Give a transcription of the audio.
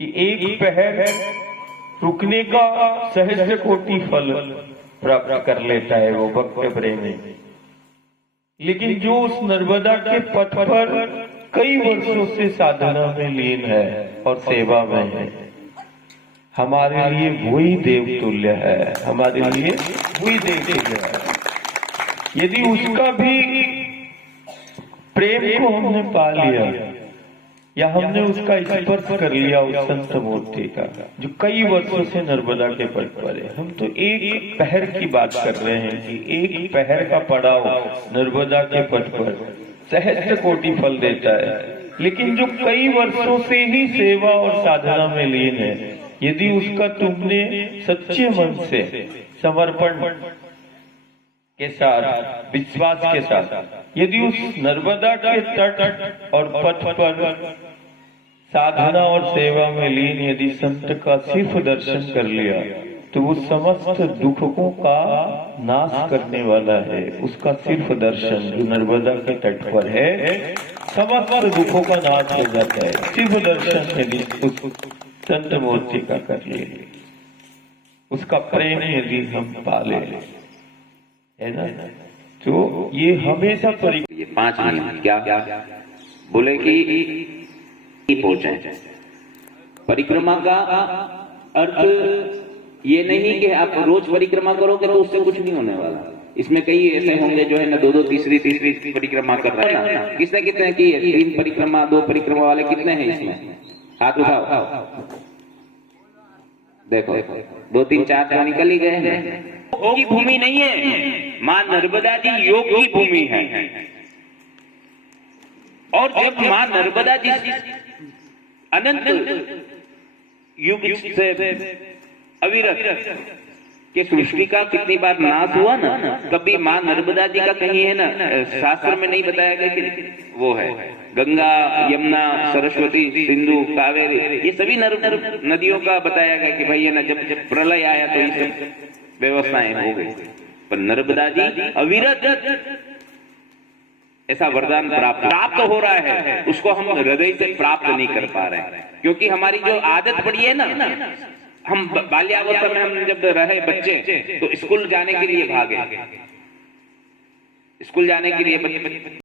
कि एक पहर रुकने का सहस्त्र कोटि फल प्राप्त कर लेता है वो भक्त प्रेमी। लेकिन जो उस नर्मदा के पथ पर कई वर्षों से साधना में लीन है और सेवा में है, हमारे लिए वही देवतुल्य है, हमारे लिए वही देवतुल्य है। यदि उसका भी प्रेम को हमने पा लिया या हमने उसका स्पर्श कर लिया उस संत मूर्ति का जो कई वर्षों से नर्मदा के पट पर है, हम तो एक पहर की बात कर रहे हैं कि एक पहर का पड़ाव नर्मदा के पट पर सहस्त्र कोटि फल देता है। लेकिन जो कई वर्षों से ही सेवा और साधना में लीन है, यदि उसका तुमने सच्चे मन से समर्पण के साथ, विश्वास के साथ, यदि उस नर्मदा के तट और पथ पर साधना और सेवा में लीन यदि संत का सिर्फ दर्शन कर लिया, तो वो समस्त दुखों का नाश करने वाला है। उसका सिर्फ दर्शन जो नर्मदा के तट पर है, समस्त दुखों का नाश हो जाता है। सिर्फ दर्शन यदि उस संत मूर्ति का कर लिए, उसका प्रेम यदि हम पाले, है ना, तो ये हमेशा ये 5 मिनट क्या बोले कि पहुंचे। परिक्रमा का अर्थ ये नहीं कि आप रोज परिक्रमा करोगे तो उससे कुछ नहीं होने वाला। इसमें कई ऐसे होंगे जो है ना 2 तीसरी परिक्रमा कर रहे हैं ना। कितने की है? 3 परिक्रमा 2 परिक्रमा वाले कितने हैं इसमें? हाथ उठाओ, देखो 2 3 4 तो निकल ही गए हैं। योग की भूमि नहीं है, माँ नर्मदा जी योग की भूमि है। और जब माँ नर्मदा जी अनंत युग से अविरत के सृष्टि का कितनी बार नाश हुआ ना, कभी माँ नर्मदा जी का कहीं है ना शास्त्र में नहीं बताया गया कि वो है गंगा यमुना सरस्वती सिंधु कावेरी, ये सभी नदियों का बताया गया कि भाई है ना जब प्रलय आया तो ये सब व्यवस्थाएं हो गई। पर नर्मदा जी अविरत ऐसा वरदान प्राप्त हो रहा है, उसको हम हृदय से प्राप्त नहीं कर पा रहे हैं। क्योंकि हमारी जो आदत पड़ी है ना, हम बाल्यावस्था में हम जब रहे बच्चे तो स्कूल जाने के लिए भागे, स्कूल जाने के लिए